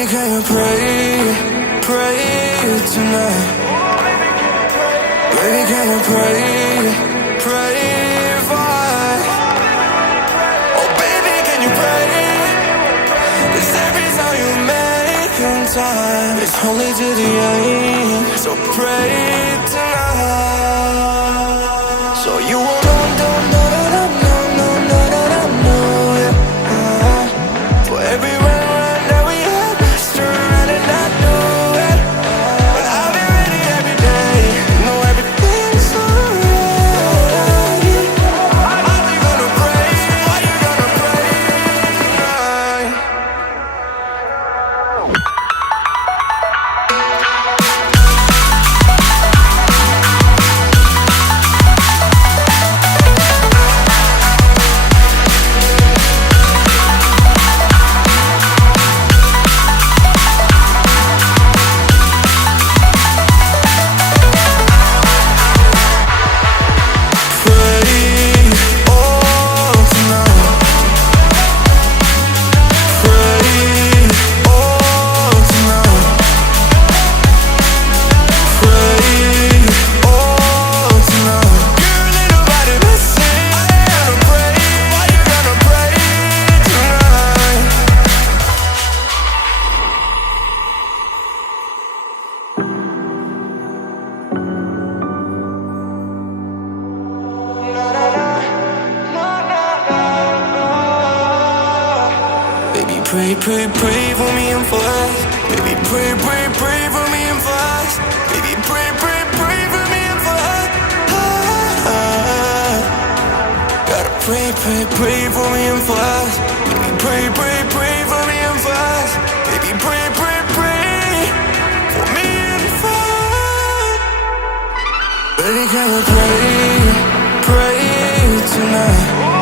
Baby, can you pray tonight? Baby, can you pray for us? Oh, baby, can you pray? 'Cause every time you make time, it's only to the end. So pray tonight. So you won't yeah. For every run that we had, turn around and not do it. But I'll be ready every day. You know everything's alright. Are you gonna pray? Are you gonna pray tonight? Pray for me and for us. Baby, pray for me and for us. Baby, pray for me and for us. Gotta pray for me and for us. Baby, pray for me and for us. Baby, pray for me and for us. Baby, can you pray tonight?